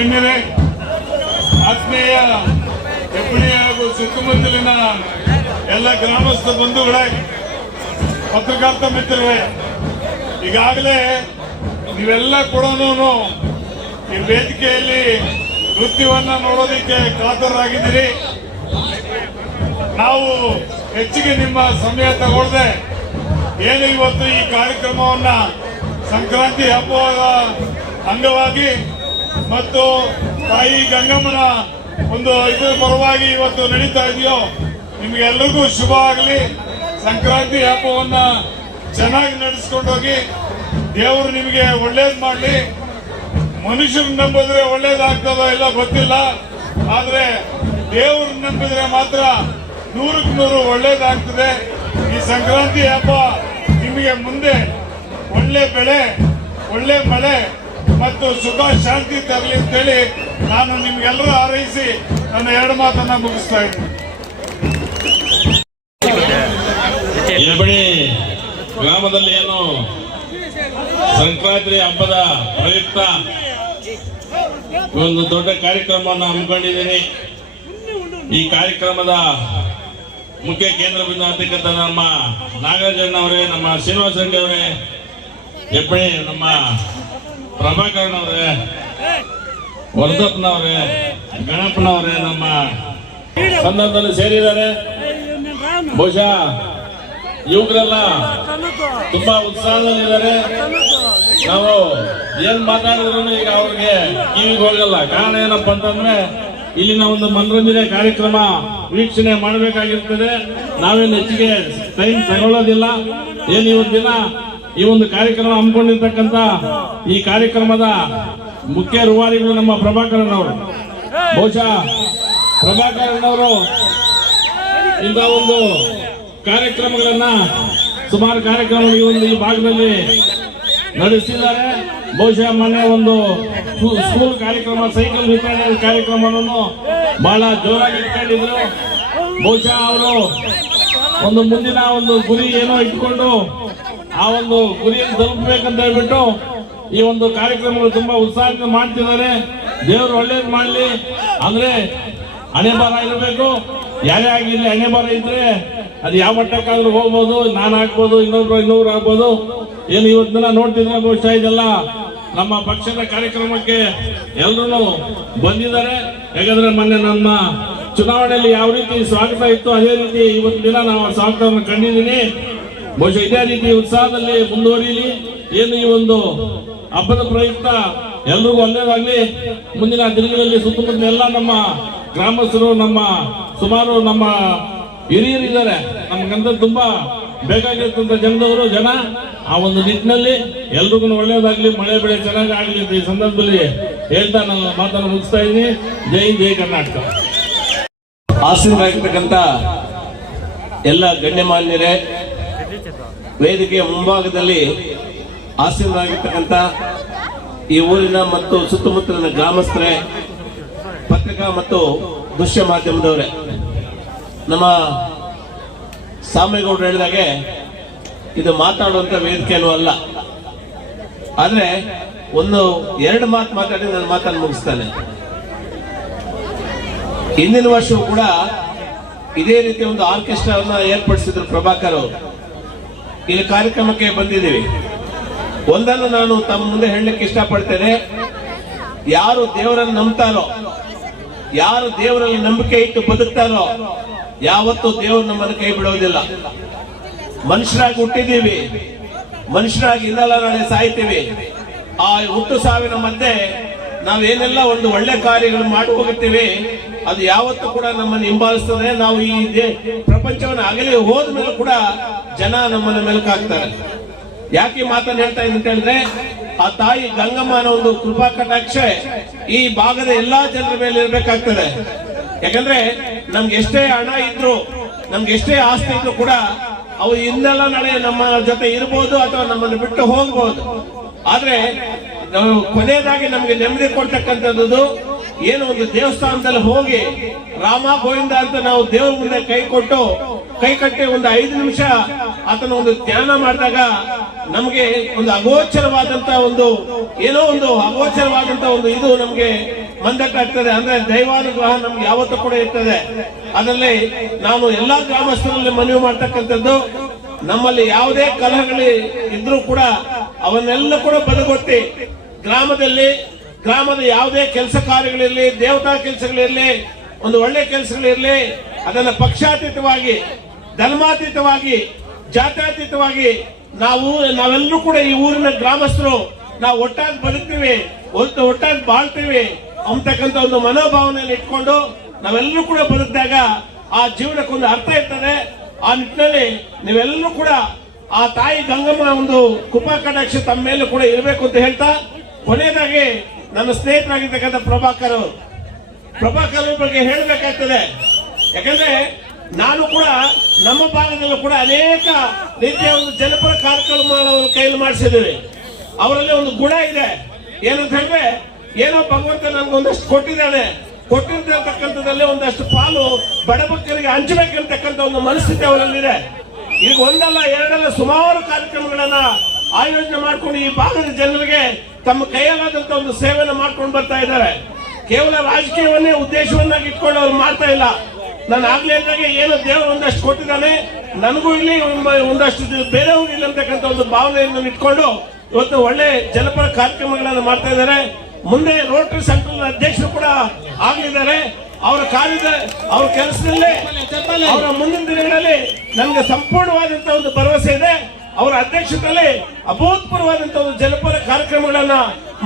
ಗಣ್ಯರೇ, ಆತ್ಮೀಯ ಹೆಬ್ಬಳ್ಳಿ ಹಾಗೂ ಸುತ್ತಮುತ್ತಲಿನ ಎಲ್ಲ ಗ್ರಾಮಸ್ಥ ಬಂಧುಗಳೇ, ಪತ್ರಕರ್ತ ಮಿತ್ರರೇ, ಈಗಾಗಲೇ ನೀವೆಲ್ಲ ಕೂಡ ಈ ವೇದಿಕೆಯಲ್ಲಿ ನೃತ್ಯವನ್ನ ನೋಡೋದಕ್ಕೆ ಕಾತರರಾಗಿದ್ದೀರಿ. ನಾವು ಹೆಚ್ಚಿಗೆ ನಿಮ್ಮ ಸಮಯ ತಗೊಳ್ಳದೆ ಏನು ಇವತ್ತು ಈ ಕಾರ್ಯಕ್ರಮವನ್ನ ಸಂಕ್ರಾಂತಿ ಹಬ್ಬದ ಅಂಗವಾಗಿ ಮತ್ತು ತಾಯಿ ಗಂಗಮ್ಮನ ಒಂದು ಇದರ ಪರವಾಗಿ ಇವತ್ತು ನಡೀತಾ ಇದೆಯೋ, ನಿಮ್ಗೆಲ್ರಿಗೂ ಶುಭ ಆಗಲಿ. ಸಂಕ್ರಾಂತಿ ಹಬ್ಬವನ್ನ ಚೆನ್ನಾಗಿ ನಡೆಸ್ಕೊಂಡೋಗಿ ದೇವರು ನಿಮಗೆ ಒಳ್ಳೇದು ಮಾಡಲಿ. ಮನುಷ್ಯರು ನಂಬಿದ್ರೆ ಒಳ್ಳೇದಾಗ್ತದೋ ಇಲ್ಲ ಗೊತ್ತಿಲ್ಲ, ಆದ್ರೆ ದೇವರು ನಂಬಿದ್ರೆ ಮಾತ್ರ 100ಕ್ಕೆ 100 ಒಳ್ಳೇದಾಗ್ತದೆ. ಈ ಸಂಕ್ರಾಂತಿ ಹಬ್ಬ ನಿಮಗೆ ಮುಂದೆ ಒಳ್ಳೆ ಬೆಳೆ, ಒಳ್ಳೆ ಮಳೆ ಮತ್ತು ಸುಖ ಶಾಂತಿ ತರಲಿ ಅಂತೇಳಿ ನಾನು ನಿಮ್ಗೆಲ್ಲರೂ ಹಾರೈಸಿ ನನ್ನ 2 ಮಾತನ್ನ ಮುಗಿಸ್ತಾ ಇದ್ದೀನಿ. ಹೆಬ್ಬಳ್ಳಿ ಗ್ರಾಮದಲ್ಲಿ ಏನು ಸಂಕ್ರಾಂತಿ ಹಬ್ಬದ ಪ್ರಯುಕ್ತ ಒಂದು ದೊಡ್ಡ ಕಾರ್ಯಕ್ರಮವನ್ನು ಹಮ್ಮಿಕೊಂಡಿದ್ದೀನಿ. ಈ ಕಾರ್ಯಕ್ರಮದ ಮುಖ್ಯ ಕೇಂದ್ರ ಬಿಂದು ಆಗ್ತಕ್ಕಂಥ ನಮ್ಮ ನಾಗರಾಜಣ್ಣವರೇ, ನಮ್ಮ ಶ್ರೀನಿವಾಸ ರೆಡ್ಡಿ ಅವರೇ, ಹೆಬ್ಬಳ್ಳಿ ನಮ್ಮ ಪ್ರಭಾಕರನವರೇ, ವರದಪ್ಪನವರೇ, ಗಣಪನವರೇ ನಮ್ಮ ಸಂದರ್ಭದಲ್ಲಿ ಸೇರಿದ್ದಾರೆ. ಬಹುಶಃ ಯುವಕರೆಲ್ಲ ತುಂಬಾ ಉತ್ಸಾಹದಲ್ಲಿದ್ದಾರೆ. ನಾವು ಏನ್ ಮಾತಾಡಿದ್ರು ಈಗ ಅವ್ರಿಗೆ ಕಿವಿಗೆ ಹೋಗಲ್ಲ. ಕಾರಣ ಏನಪ್ಪಾ ಅಂತಂದ್ರೆ ಇಲ್ಲಿನ ಒಂದು ಮನರಂಜನೆ ಕಾರ್ಯಕ್ರಮ ವೀಕ್ಷಣೆ ಮಾಡಬೇಕಾಗಿರ್ತದೆ. ನಾವೇನು ಹೆಚ್ಚಿಗೆ ಟೈಮ್ ತಗೊಳ್ಳೋದಿಲ್ಲ. ಏನು ಇವತ್ತು ದಿನ ಈ ಒಂದು ಕಾರ್ಯಕ್ರಮ ಹಮ್ಮಿಕೊಂಡಿರ್ತಕ್ಕಂಥ ಈ ಕಾರ್ಯಕ್ರಮದ ಮುಖ್ಯ ರೂವಾರಿಗಳು ನಮ್ಮ ಪ್ರಭಾಕರನವರು. ಬಹುಶಃ ಪ್ರಭಾಕರನವರು ಇಂಥ ಒಂದು ಕಾರ್ಯಕ್ರಮಗಳನ್ನ ಸುಮಾರು ಕಾರ್ಯಕ್ರಮಗಳಿಗೆ ಒಂದು ಈ ಭಾಗದಲ್ಲಿ ನಡೆಸಿದ್ದಾರೆ. ಬಹುಶಃ ಮೊನ್ನೆ ಒಂದು ಸ್ಕೂಲ್ ಕಾರ್ಯಕ್ರಮ, ಸೈಕಲ್ ವಿತರಣೆ ಕಾರ್ಯಕ್ರಮವನ್ನು ಬಹಳ ಜೋರಾಗಿ ಇಟ್ಕೊಂಡಿದ್ರು. ಬಹುಶಃ ಅವರು ಒಂದು ಮುಂದಿನ ಒಂದು ಗುರಿ ಏನೋ ಇಟ್ಕೊಂಡು ಆ ಒಂದು ಗುರಿಯನ್ನು ತಲುಪಬೇಕಂತ ಹೇಳ್ಬಿಟ್ಟು ಈ ಒಂದು ಕಾರ್ಯಕ್ರಮಗಳು ತುಂಬಾ ಉತ್ಸಾಹದಿಂದ ಮಾಡ್ತಿದ್ದಾರೆ. ದೇವರು ಒಳ್ಳೇದು ಮಾಡಲಿ. ಅಂದ್ರೆ ಹಣೆ ಬರ ಇರಬೇಕು. ಯಾರೇ ಆಗಿರ್ಲಿ, ಹಣೆ ಬರ ಇದ್ರೆ ಅದು ಯಾವ ಮಟ್ಟಕ್ಕಾದ್ರೂ ಹೋಗ್ಬೋದು. ನಾನು ಆಗ್ಬೋದು, ಇನ್ನೊಬ್ರು ಆಗ್ಬೋದು. ಏನು ಇವತ್ತಿನ ನೋಡ್ತಿದ್ರೆ ಬಹುಶಃ ಇದೆಲ್ಲ ನಮ್ಮ ಪಕ್ಷದ ಕಾರ್ಯಕ್ರಮಕ್ಕೆ ಎಲ್ಲರೂ ಬಂದಿದ್ದಾರೆ. ಯಾಕಂದ್ರೆ ಮೊನ್ನೆ ನಮ್ಮ ಚುನಾವಣೆಯಲ್ಲಿ ಯಾವ ರೀತಿ ಸ್ವಾಗತ ಇತ್ತು ಅದೇ ರೀತಿ ಇವತ್ತು ದಿನ ನಾವು ಸ್ವಾಗತವನ್ನು ಕಂಡಿದ್ದೀನಿ. ಬಹುಶಃ ಇದೇ ರೀತಿ ಉತ್ಸಾಹದಲ್ಲಿ ಮುಂದುವರಿಯಲಿ. ಏನು ಈ ಒಂದು ಹಬ್ಬದ ಪ್ರಯುಕ್ತ ಎಲ್ರಿಗೂ ಒಳ್ಳೇದಾಗ್ಲಿ. ಮುಂದಿನ ದಿನಗಳಲ್ಲಿ ಸುತ್ತಮುತ್ತ ಎಲ್ಲ ನಮ್ಮ ಗ್ರಾಮಸ್ಥರು, ಸುಮಾರು ನಮ್ಮ ಹಿರಿಯರಿದ್ದಾರೆ, ನಮ್ಗಂತ ತುಂಬಾ ಬೇಕಾಗಿರ್ತಂತ ಜನ ಆ ಒಂದು ನಿಟ್ಟಿನಲ್ಲಿ ಎಲ್ರಿಗೂ ಒಳ್ಳೇದಾಗ್ಲಿ, ಮಳೆ ಬೆಳೆ ಚೆನ್ನಾಗಿ ಆಗ್ಲಿ ಅಂತ ಈ ಸಂದರ್ಭದಲ್ಲಿ ಹೇಳ್ತಾ ನನ್ನ ಮಾತನ್ನು ಮುಗಿಸ್ತಾ ಇದ್ದೀನಿ. ಜೈ ಜೈ ಕರ್ನಾಟಕ. ಆಸೀನರಾಗಿರ್ತಕ್ಕಂಥ ಎಲ್ಲ ಗಣ್ಯಮಾನ್ಯರೇ, ವೇದಿಕೆಯ ಮುಂಭಾಗದಲ್ಲಿ ಆಸೀನರಾಗಿರ್ತಕ್ಕಂಥ ಈ ಊರಿನ ಮತ್ತು ಸುತ್ತಮುತ್ತಲಿನ ಗ್ರಾಮಸ್ಥರೇ, ಪತ್ರಿಕಾ ಮತ್ತು ದೃಶ್ಯ ಮಾಧ್ಯಮದವರೇ, ನಮ್ಮ ಸಾಮೇಗೌಡರು ಹೇಳಿದಾಗೆ ಇದು ಮಾತಾಡುವಂತ ವೇದಿಕೆನೂ ಅಲ್ಲ. ಆದ್ರೆ 1-2 ಮಾತು ಮಾತಾಡಿ ನನ್ನ ಮಾತನ್ನು ಮುಗಿಸ್ತಾನೆ. ಹಿಂದಿನ ವರ್ಷವೂ ಕೂಡ ಇದೇ ರೀತಿ ಒಂದು ಆರ್ಕೆಸ್ಟ್ರಾವನ್ನ ಏರ್ಪಡಿಸಿದ್ರು ಪ್ರಭಾಕರ್ ಅವರು. ಇಲ್ಲಿ ಕಾರ್ಯಕ್ರಮಕ್ಕೆ ಬಂದಿದ್ದೀವಿ. ಒಂದನ್ನು ನಾನು ತಮ್ಮ ಮುಂದೆ ಹೇಳಲಿಕ್ಕೆ ಇಷ್ಟಪಡ್ತೇನೆ. ಯಾರು ದೇವರನ್ನು ನಂಬ್ತಾರೋ, ಯಾರು ದೇವರಲ್ಲಿ ನಂಬಿಕೆ ಇಟ್ಟು ಬದುಕ್ತಾರೋ, ಯಾವತ್ತೂ ದೇವರು ನಮ್ಮನ್ನು ಕೈ ಬಿಡೋದಿಲ್ಲ. ಮನುಷ್ಯರಾಗಿ ಹುಟ್ಟಿದ್ದೀವಿ, ಮನುಷ್ಯರಾಗಿ ಇನ್ನಲ್ಲ ನಾಳೆ ಸಾಯ್ತೀವಿ. ಆ ಹುಟ್ಟು ಸಾವಿನ ಮಧ್ಯೆ ನಾವೇನೆಲ್ಲ ಒಂದು ಒಳ್ಳೆ ಕಾರ್ಯಗಳು ಮಾಡಿ ಹೋಗುತ್ತೀವಿ, ಅದು ಯಾವತ್ತೂ ಕೂಡ ನಮ್ಮನ್ನು ಹಿಂಬಾಲಿಸ್ತದೆ. ನಾವು ಈ ಪ್ರಪಂಚವನ್ನು ಅಗಲಿ ಹೋದ ಮೇಲೆ ಕೂಡ ಜನ ನಮ್ಮನ್ನ ಮೆಲುಕಾಗ್ತಾರೆ. ಯಾಕೆ ಮಾತನ್ನು ಹೇಳ್ತಾ ಇದ್ದೀನಿ ಅಂತ ಹೇಳಿದ್ರೆ, ಆ ತಾಯಿ ಗಂಗಮ್ಮನ ಒಂದು ಕೃಪಾ ಕಟಾಕ್ಷ ಈ ಭಾಗದ ಎಲ್ಲಾ ಜನರ ಮೇಲೆ ಇರ್ಬೇಕಾಗ್ತದೆ. ಯಾಕಂದ್ರೆ ನಮ್ಗೆ ಎಷ್ಟೇ ಹಣ ಇದ್ರು, ನಮ್ಗೆ ಎಷ್ಟೇ ಆಸ್ತಿ ಇದ್ರು ಕೂಡ ಅವು ಇನ್ನೆಲ್ಲ ನಾಳೆ ನಮ್ಮ ಜೊತೆ ಇರ್ಬೋದು ಅಥವಾ ನಮ್ಮನ್ನು ಬಿಟ್ಟು ಹೋಗ್ಬೋದು. ಆದ್ರೆ ಕೊನೆಯದಾಗಿ ನಮ್ಗೆ ನೆಮ್ಮದಿ ಕೊಡ್ತಕ್ಕಂಥದ್ದು ಏನೋ ಒಂದು ದೇವಸ್ಥಾನದಲ್ಲಿ ಹೋಗಿ ರಾಮ ಗೋವಿಂದ ಅಂತ ನಾವು ದೇವ್ರ ಮುಂದೆ ಕೈ ಕಟ್ಟಿ ಒಂದು 5 ನಿಮಿಷ ಆತನ ಒಂದು ಧ್ಯಾನ ಮಾಡಿದಾಗ ನಮಗೆ ಒಂದು ಅಗೋಚರವಾದಂತ ಒಂದು ಏನೋ ಒಂದು ಅಗೋಚರವಾದಂತ ಒಂದು ಇದು ನಮ್ಗೆ ಮಂದಟ್ಟ ಆಗ್ತದೆ. ಅಂದ್ರೆ ದೈವಾನುಗ್ರಹ ನಮ್ಗೆ ಯಾವತ್ತೂ ಕೂಡ ಇರ್ತದೆ. ಅದರಲ್ಲಿ ನಾನು ಎಲ್ಲಾ ಗ್ರಾಮಸ್ಥರಲ್ಲಿ ಮನವಿ ಮಾಡ್ತಕ್ಕಂಥದ್ದು, ನಮ್ಮಲ್ಲಿ ಯಾವುದೇ ಕಲಹಗಳು ಇದ್ರೂ ಕೂಡ ಅವನ್ನೆಲ್ಲ ಕೂಡ ಬದಗೊತ್ತಿ ಗ್ರಾಮದ ಯಾವುದೇ ಕೆಲಸ ಕಾರ್ಯಗಳಿರಲಿ, ದೇವತಾ ಕೆಲಸಗಳಿರಲಿ, ಒಂದು ಒಳ್ಳೆ ಕೆಲಸಗಳಿರಲಿ, ಅದನ್ನ ಪಕ್ಷಾತೀತವಾಗಿ, ಧರ್ಮಾತೀತವಾಗಿ, ಜಾತ್ಯಾತೀತವಾಗಿ ನಾವೆಲ್ಲರೂ ಕೂಡ ಈ ಊರಿನ ಗ್ರಾಮಸ್ಥರು ನಾವು ಒಟ್ಟಾಗಿ ಬದುಕ್ತೀವಿ, ಒಟ್ಟಾಗಿ ಬಾಳ್ತೀವಿ ಅಂತಕ್ಕಂಥ ಒಂದು ಮನೋಭಾವನೆಯನ್ನು ಇಟ್ಕೊಂಡು ನಾವೆಲ್ಲರೂ ಕೂಡ ಬದುಕಿದಾಗ ಆ ಜೀವನಕ್ಕೊಂದು ಅರ್ಥ ಇರ್ತದೆ. ಆ ನಿಟ್ಟಿನಲ್ಲಿ ನೀವೆಲ್ಲರೂ ಕೂಡ ಆ ತಾಯಿ ಗಂಗಮ್ಮ ಒಂದು ಕೃಪಾ ಕಟಾಕ್ಷ ತಮ್ಮ ಮೇಲೆ ಕೂಡ ಇರಬೇಕು ಅಂತ ಹೇಳ್ತಾ, ಕೊನೆಯದಾಗಿ ನನ್ನ ಸ್ನೇಹಿತರಾಗಿರ್ತಕ್ಕಂಥ ಪ್ರಭಾಕರ್ ಬಗ್ಗೆ ಹೇಳಬೇಕಾಗ್ತದೆ. ಯಾಕಂದ್ರೆ ನಾನು ಕೂಡ ನಮ್ಮ ಭಾಗದಲ್ಲೂ ಕೂಡ ಅನೇಕ ರೀತಿಯ ಒಂದು ಜನಪರ ಕಾರ್ಯಕ್ರಮಗಳನ್ನು ಕೈಲಿ ಮಾಡಿಸಿದ್ದೀವಿ. ಅವರಲ್ಲಿ ಒಂದು ಗುಣ ಇದೆ, ಏನಂತ ಹೇಳಿದ್ರೆ, ಏನೋ ಭಗವಂತ ನನ್ಗೆ ಒಂದಷ್ಟು ಕೊಟ್ಟಿರ್ತಕ್ಕಂಥದ್ದಲ್ಲಿ ಒಂದಷ್ಟು ಪಾಲು ಬಡಬಗ್ಗರಿಗೆ ಹಂಚಬೇಕಂತಕ್ಕಂಥ ಒಂದು ಮನಸ್ಥಿತಿ ಅವರಲ್ಲಿದೆ. ಈಗ ಒಂದಲ್ಲ ಎರಡಲ್ಲ ಸುಮಾರು ಕಾರ್ಯಕ್ರಮಗಳನ್ನ ಆಯೋಜನೆ ಮಾಡ್ಕೊಂಡು ಈ ಭಾಗದ ಜನರಿಗೆ ತಮ್ಮ ಕೈಯಲ್ಲಾದಂತ ಒಂದು ಸೇವೆಯನ್ನು ಮಾಡ್ಕೊಂಡು ಬರ್ತಾ ಇದ್ದಾರೆ. ಕೇವಲ ರಾಜಕೀಯವನ್ನೇ ಉದ್ದೇಶವನ್ನಾಗಿ ಇಟ್ಕೊಂಡು ಅವ್ರು ಮಾಡ್ತಾ ಇಲ್ಲ. ನಾನು ಆಗ್ಲೇ ಇದ್ದಾಗ ಏನೋ ದೇವರು ಒಂದಷ್ಟು ಕೊಟ್ಟಿದ್ದಾನೆ, ನನಗೂ ಇಲ್ಲಿ ಒಂದಷ್ಟು ಬೇರೆಯವ್ರು ಇಲ್ಲ ಅಂತಕ್ಕಂಥ ಒಂದು ಭಾವನೆಯನ್ನು ಇಟ್ಕೊಂಡು ಇವತ್ತು ಒಳ್ಳೆ ಜನಪರ ಕಾರ್ಯಕ್ರಮಗಳನ್ನು ಮಾಡ್ತಾ ಇದ್ದಾರೆ. ಮುಂದೆ ರೋಟರಿ ಸೆಂಟ್ರಲ್ ಅಧ್ಯಕ್ಷರು ಕೂಡ ಆಗಲಿದ್ದಾರೆ. ಅವರ ಅವ್ರ ಕೆಲಸದಲ್ಲೇ ಅವರ ಮುಂದಿನ ದಿನಗಳಲ್ಲಿ ನನಗೆ ಸಂಪೂರ್ಣವಾದಂತಹ ಒಂದು ಭರವಸೆ ಇದೆ. ಅವರ ಅಧ್ಯಕ್ಷತೆಯಲ್ಲಿ ಅಭೂತಪೂರ್ವವಾದಂತಹ ಒಂದು ಜನಪರ ಕಾರ್ಯಕ್ರಮಗಳನ್ನ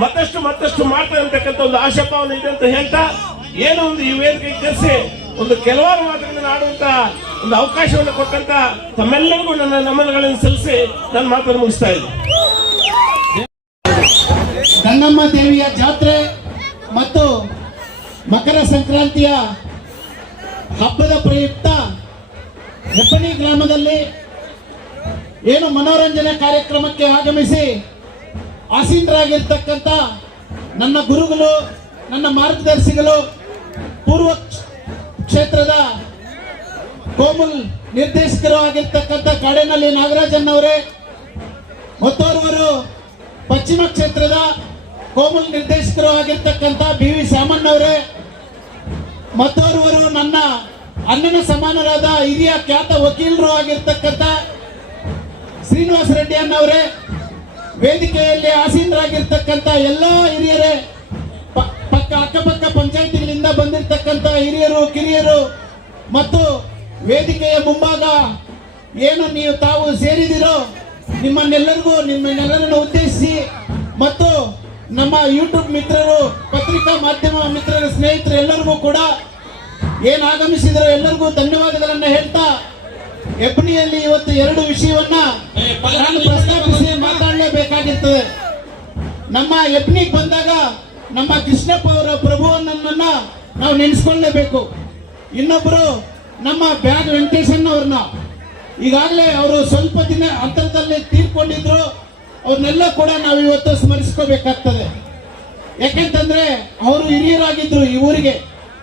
ಮತ್ತಷ್ಟು ಮಾಡ್ತಾರೆ ಅಂತಕ್ಕಂಥ ಒಂದು ಆಶಾಭಾವನೆ ಇದೆ ಅಂತ ಹೇಳ್ತಾ, ಏನೋ ಒಂದು ಈ ವೇದಿಕೆ ಕರೆಸಿ ಒಂದು ಕೆಲವಾರು ಮಾತುಗಳನ್ನು ಆಡುವಂತ ಒಂದು ಅವಕಾಶವನ್ನು ಕೊಟ್ಟಂತ ತಮ್ಮೆಲ್ಲರಿಗೂ ನನ್ನ ನಮನಗಳನ್ನು ಸಲ್ಲಿಸಿ ನನ್ನ ಮಾತನ್ನು ಮುಗಿಸ್ತಾ ಇದ್ದೀನಿ. ಗಂಗಮ್ಮ ದೇವಿಯ ಜಾತ್ರೆ ಮತ್ತು ಮಕರ ಸಂಕ್ರಾಂತಿಯ ಹಬ್ಬದ ಪ್ರಯುಕ್ತ ಹೆಬ್ಬಣಿ ಗ್ರಾಮದಲ್ಲಿ ಏನು ಮನೋರಂಜನೆ ಕಾರ್ಯಕ್ರಮಕ್ಕೆ ಆಗಮಿಸಿ ಆಸೀನರಾಗಿರ್ತಕ್ಕಂಥ ನನ್ನ ಗುರುಗಳು, ನನ್ನ ಮಾರ್ಗದರ್ಶಿಗಳು, ಪೂರ್ವ ಕ್ಷೇತ್ರದ ಕೋಮುಲ್ ನಿರ್ದೇಶಕರು ಆಗಿರ್ತಕ್ಕಂಥ ಕಾಡೇನಹಳ್ಳಿ ನಾಗರಾಜನ್ ಅವರೇ, ಮತ್ತೋರ್ವರು ಪಶ್ಚಿಮ ಕ್ಷೇತ್ರದ ಕೋಮುಲ್ ನಿರ್ದೇಶಕರು ಆಗಿರ್ತಕ್ಕಂಥ BV ಸಾಮಣ್ಣ ಅವರೇ, ಮತ್ತೋರ್ವರು ನನ್ನ ಅಣ್ಣನ ಸಮಾನರಾದ ಹಿರಿಯ ಖ್ಯಾತ ವಕೀಲರು ಆಗಿರ್ತಕ್ಕಂಥ ಶ್ರೀನಿವಾಸ ರೆಡ್ಡಿ ಅಣ್ಣವರೇ, ವೇದಿಕೆಯಲ್ಲಿ ಆಸೀನರಾಗಿರ್ತಕ್ಕಂಥ ಎಲ್ಲ ಹಿರಿಯರೇ, ಅಕ್ಕಪಕ್ಕ ಪಂಚಾಯತಿಗಳಿಂದ ಬಂದಿರತಕ್ಕಂಥ ಹಿರಿಯರು, ಕಿರಿಯರು ಮತ್ತು ವೇದಿಕೆಯ ಮುಂಭಾಗ ಏನು ತಾವು ಸೇರಿದಿರೋ ನಿಮ್ಮನ್ನೆಲ್ಲರನ್ನು ಉದ್ದೇಶಿಸಿ ಮತ್ತು ನಮ್ಮ ಯೂಟ್ಯೂಬ್ ಮಿತ್ರರು, ಪತ್ರಿಕಾ ಮಾಧ್ಯಮ ಮಿತ್ರರ ಸ್ನೇಹಿತರು ಎಲ್ಲರಿಗೂ ಕೂಡ ಏನು ಆಗಮಿಸಿದರೋ ಎಲ್ಲರಿಗೂ ಧನ್ಯವಾದಗಳನ್ನು ಹೇಳ್ತಾ, ಹೆಬ್ಬಣಿಯಲ್ಲಿ ಇವತ್ತು ಎರಡು ವಿಷಯವನ್ನ ನಾನು ಪ್ರಸ್ತಾಪಿಸಿ ಮಾತಾಡಲೇಬೇಕಾಗಿರ್ತದೆ. ನಮ್ಮ ಹೆಬ್ಬಣಿಗೆ ಬಂದಾಗ ನಮ್ಮ ಕೃಷ್ಣಪ್ಪ ಅವರ ಪ್ರಭುವನ್ನ ನಾವು ನೆನೆಸ್ಕೊಳ್ಳೇಬೇಕು. ಇನ್ನೊಬ್ಬರು ನಮ್ಮ ಬ್ಯಾಗ್ ವೆಂಕಟೇಶನ್ ಅವ್ರನ್ನ, ಈಗಾಗಲೇ ಅವರು ಸ್ವಲ್ಪ ದಿನ ಅಂತರದಲ್ಲಿ ತೀರ್ಕೊಂಡಿದ್ರು, ಅವ್ರನ್ನೆಲ್ಲ ಕೂಡ ನಾವು ಇವತ್ತು ಸ್ಮರಿಸ್ಕೋಬೇಕಾಗ್ತದೆ. ಯಾಕೆಂತಂದ್ರೆ ಅವರು ಹಿರಿಯರಾಗಿದ್ರು ಈ ಊರಿಗೆ.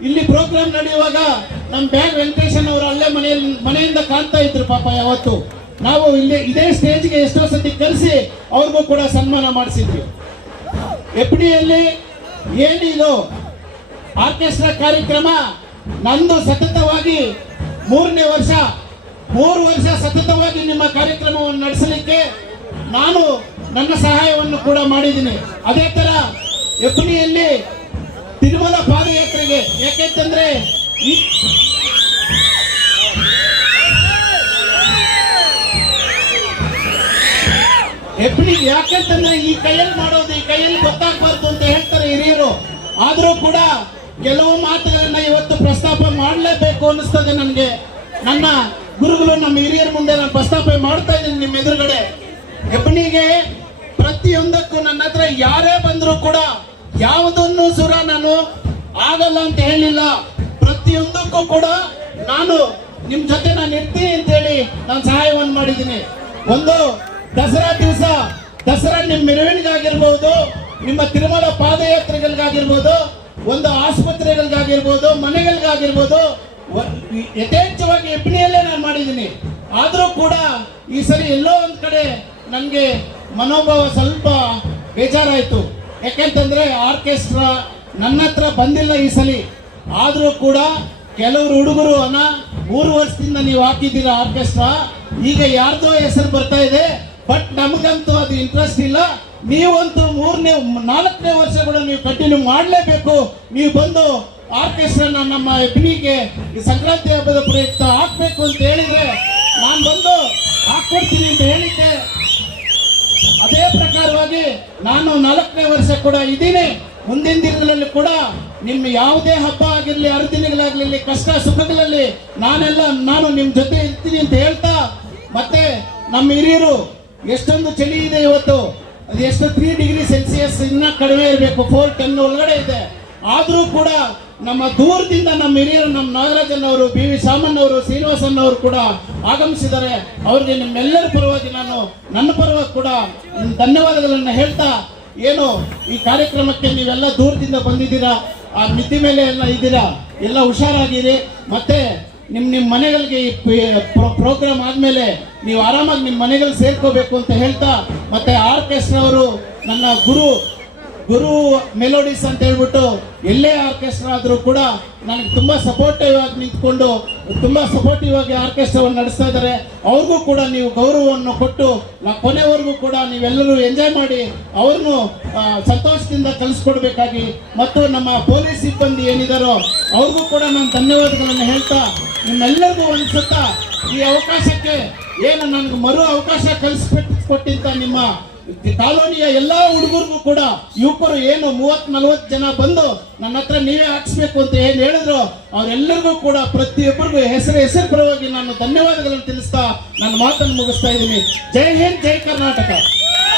ಇಲ್ಲಿ ಪ್ರೋಗ್ರಾಮ್ ನಡೆಯುವಾಗ ನಮ್ಮ ಬ್ಯಾಗ್ ವೆಂಕಟೇಶನ್ ಅವರು ಅಲ್ಲೇ ಮನೆಯಿಂದ ಕಾಣ್ತಾ ಇದ್ರು ಪಾಪ. ಯಾವತ್ತು ನಾವು ಇಲ್ಲಿ ಇದೇ ಸ್ಟೇಜ್ಗೆ ಎಷ್ಟೋ ಸತಿ ಕರೆಸಿ ಅವ್ರಿಗೂ ಕೂಡ ಸನ್ಮಾನ ಮಾಡಿಸಿದ್ವಿ. ಹೆಬ್ಬಣಿಯಲ್ಲಿ ಏನಿದು ಆರ್ಕೆಸ್ಟ್ರಾ ಕಾರ್ಯಕ್ರಮ ನಂದು ಸತತವಾಗಿ 3ನೇ ವರ್ಷ, 3 ವರ್ಷ ಸತತವಾಗಿ ನಿಮ್ಮ ಕಾರ್ಯಕ್ರಮವನ್ನು ನಡೆಸಲಿಕ್ಕೆ ನಾನು ನನ್ನ ಸಹಾಯವನ್ನು ಕೂಡ ಮಾಡಿದ್ದೀನಿ. ಅದೇ ತರ ಹೆಬ್ಬಣಿಯಲ್ಲಿ ತಿರುಮಲ ಪಾದಯಾತ್ರೆಗೆ, ಯಾಕೆಂತಂದ್ರೆ ಹೆಬ್ಬಣಿ ಯಾಕೆಂತಂದ್ರೆ ಈ ಕೈಯಲ್ಲಿ ಮಾಡೋದು ಈ ಕೈಯಲ್ಲಿ ಗೊತ್ತಾಗಬಾರ್ದು ಅಂತ ಹೇಳ್ತಾರೆ ಹಿರಿಯರು. ಆದ್ರೂ ಕೂಡ ಕೆಲವು ಮಾತುಗಳನ್ನ ಇವತ್ತು ಪ್ರಸ್ತಾಪ ಮಾಡಲೇಬೇಕು ಅನಿಸ್ತದೆ ನನಗೆ. ನನ್ನ ಗುರುಗಳು, ನಮ್ಮ ಹಿರಿಯರ ಮುಂದೆ ನಾನು ಪ್ರಸ್ತಾಪ ಮಾಡ್ತಾ ಇದ್ದೀನಿ ನಿಮ್ಮ ಎದುರುಗಡೆ. ಹೆಬ್ಬಣಿಗೆ ಪ್ರತಿಯೊಂದಕ್ಕೂ ನನ್ನ ಹತ್ರ ಯಾರೇ ಬಂದ್ರು ಕೂಡ ಯಾವುದನ್ನು ಸುರ ನಾನು ಆಗಲ್ಲ ಅಂತ ಹೇಳಿಲ್ಲ. ಪ್ರತಿಯೊಂದಕ್ಕೂ ಕೂಡ ನಾನು ನಿಮ್ ಜೊತೆ ನಾನು ಇರ್ತೀನಿ ಅಂತ ಹೇಳಿ ನಾನು ಸಹಾಯವನ್ನು ಮಾಡಿದ್ದೀನಿ. ಒಂದು ದಸರಾ ದಿವಸ, ದಸರಾ ನಿಮ್ಮ ಮೆರವಣಿಗಾಗಿರ್ಬೋದು, ನಿಮ್ಮ ತಿರುಮಲ ಪಾದಯಾತ್ರೆಗಳಿಗಾಗಿರ್ಬೋದು, ಒಂದು ಆಸ್ಪತ್ರೆಗಳಿಗಾಗಿರ್ಬೋದು, ಮನೆಗಳಿಗಾಗಿರ್ಬೋದು, ಯಥೇಚ್ಛವಾಗಿ ಹೆಬ್ಬಣಿಯಲ್ಲೇ ನಾನು ಮಾಡಿದ್ದೀನಿ. ಆದ್ರೂ ಕೂಡ ಈ ಸರಿ ಎಲ್ಲೋ ಒಂದ್ ಕಡೆ ನನಗೆ ಮನೋಭಾವ ಸ್ವಲ್ಪ ಬೇಜಾರಾಯ್ತು. ಯಾಕೆಂತಂದ್ರೆ ಆರ್ಕೆಸ್ಟ್ರಾ ನನ್ನ ಹತ್ರ ಬಂದಿಲ್ಲ ಈ ಸಲ. ಆದರೂ ಕೂಡ ಕೆಲವರು ಹುಡುಗರು 3 ವರ್ಷದಿಂದ ನೀವು ಹಾಕಿದ್ದೀರಾ ಆರ್ಕೆಸ್ಟ್ರಾ, ಈಗ ಯಾರ್ದೋ ಹೆಸರು ಬರ್ತಾ ಇದೆ, ಬಟ್ ನಮಗಂತೂ ಅದು ಇಂಟ್ರೆಸ್ಟ್ ಇಲ್ಲ. ನೀವಂತೂ 4ನೇ ವರ್ಷ ಕೂಡ ನೀವು ಕಂಟಿನ್ಯೂ ಮಾಡಲೇಬೇಕು. ನೀವು ಬಂದು ಆರ್ಕೆಸ್ಟ್ರಾನ ನಮ್ಮ ಎಬ್ನಿಗೆ ಈ ಸಂಕ್ರಾಂತಿ ಹಬ್ಬದ ಪ್ರಯುಕ್ತ ಹಾಕ್ಬೇಕು ಅಂತ ಹೇಳಿದ್ರೆ ನಾನು ಬಂದು ಹಾಕ್ಕೊಡ್ತೀನಿ ಅಂತ ಹೇಳಿದ್ದೆ. ಅದೇ ಪ್ರಕಾರವಾಗಿ ನಾನು 4ನೇ ವರ್ಷ ಕೂಡ ಇದ್ದೀನಿ. ಮುಂದಿನ ದಿನಗಳಲ್ಲಿ ಕೂಡ ನಿಮ್ಮ ಯಾವುದೇ ಹಬ್ಬ ಆಗಿರಲಿ, ಹರಿದಿನಗಳಾಗಲಿ, ಕಷ್ಟ ಸುಖಗಳಲ್ಲಿ ನಾನು ನಿಮ್ಮ ಜೊತೆ ಇರ್ತೀನಿ ಅಂತ ಹೇಳ್ತಾ, ಮತ್ತೆ ನಮ್ಮ ಹಿರಿಯರು ಎಷ್ಟೊಂದು ಚಳಿ ಇದೆ ಇವತ್ತು, ಅದು ಎಷ್ಟು 3 ಡಿಗ್ರಿ ಸೆಲ್ಸಿಯಸ್ ಇನ್ನ ಕಡಿಮೆ ಇರಬೇಕು, 410 ಒಳಗಡೆ ಇದೆ. ಆದರೂ ಕೂಡ ನಮ್ಮ ದೂರದಿಂದ ನಮ್ಮ ಹಿರಿಯರು, ನಮ್ಮ ನಾಗರಾಜನ್ ಅವರು, ಬಿ ವಿ ಸಾಮಣ್ಣ ಅವರು, ಶ್ರೀನಿವಾಸನ್ ಅವರು ಕೂಡ ಆಗಮಿಸಿದ್ದಾರೆ. ಅವರಿಗೆ ನಿಮ್ಮೆಲ್ಲರ ಪರವಾಗಿ ನನ್ನ ಪರವಾಗಿ ಕೂಡ ಧನ್ಯವಾದಗಳನ್ನು ಹೇಳ್ತಾ, ಏನು ಈ ಕಾರ್ಯಕ್ರಮಕ್ಕೆ ನೀವೆಲ್ಲ ದೂರದಿಂದ ಬಂದಿದ್ದೀರಾ, ಆ ಮಿತಿ ಮೇಲೆ ಎಲ್ಲ ಇದ್ದೀರಾ, ಎಲ್ಲ ಹುಷಾರಾಗಿರಿ. ಮತ್ತೆ ನಿಮ್ಮ ಮನೆಗಳಿಗೆ ಈ ಪ್ರೋಗ್ರಾಮ್ ಆದಮೇಲೆ ನೀವು ಆರಾಮಾಗಿ ನಿಮ್ಮ ಮನೆಗಳು ಸೇರ್ಕೋಬೇಕು ಅಂತ ಹೇಳ್ತಾ, ಮತ್ತೆ ಆರ್ಕೆಸ್ಟ್ರಾ ಅವರು ನನ್ನ ಗುರು ಮೆಲೋಡಿಸ್ ಅಂತ ಹೇಳ್ಬಿಟ್ಟು ಎಲ್ಲೇ ಆರ್ಕೆಸ್ಟ್ರಾ ಆದರೂ ಕೂಡ ನನಗೆ ತುಂಬ ಸಪೋರ್ಟಿವ್ ಆಗಿ ನಿಂತ್ಕೊಂಡು ತುಂಬ ಸಪೋರ್ಟಿವ್ ಆಗಿ ಆರ್ಕೆಸ್ಟ್ರಾವನ್ನು ನಡೆಸ್ತಾ ಇದ್ದಾರೆ. ಅವ್ರಿಗೂ ಕೂಡ ನೀವು ಗೌರವವನ್ನು ಕೊಟ್ಟು ಕೊನೆವರೆಗೂ ಕೂಡ ನೀವೆಲ್ಲರೂ ಎಂಜಾಯ್ ಮಾಡಿ ಅವ್ರನ್ನು ಸಂತೋಷದಿಂದ ಕಲಿಸ್ಕೊಡ್ಬೇಕಾಗಿ, ಮತ್ತು ನಮ್ಮ ಪೊಲೀಸ್ ಸಿಬ್ಬಂದಿ ಏನಿದಾರೋ ಅವ್ರಿಗೂ ಕೂಡ ನಾನು ಧನ್ಯವಾದಗಳನ್ನು ಹೇಳ್ತಾ, ನಿಮ್ಮೆಲ್ಲರಿಗೂ ಅನ್ಸುತ್ತಾ ಈ ಅವಕಾಶಕ್ಕೆ ಏನು ನನಗೆ ಮರು ಅವಕಾಶ ಕಲಿಸ್ಕೊಟ್ಟಿದ್ದ ನಿಮ್ಮ ಕಾಲೋನಿಯ ಎಲ್ಲಾ ಹುಡುಗರಿಗೂ ಕೂಡ, ಯುವಕರು ಏನು 30-40 ಜನ ಬಂದು ನನ್ನ ಹತ್ರ ನೀವೇ ಹಾಕ್ಸ್ಬೇಕು ಅಂತ ಏನು ಹೇಳಿದ್ರು, ಅವರೆಲ್ಲರಿಗೂ ಕೂಡ ಪ್ರತಿಯೊಬ್ಬರಿಗೂ ಹೆಸರು ಪರವಾಗಿ ನಾನು ಧನ್ಯವಾದಗಳನ್ನು ತಿಳಿಸ್ತಾ ನನ್ನ ಮಾತನ್ನು ಮುಗಿಸ್ತಾ ಇದ್ದೀನಿ. ಜೈ ಹಿಂದ್, ಜೈ ಕರ್ನಾಟಕ.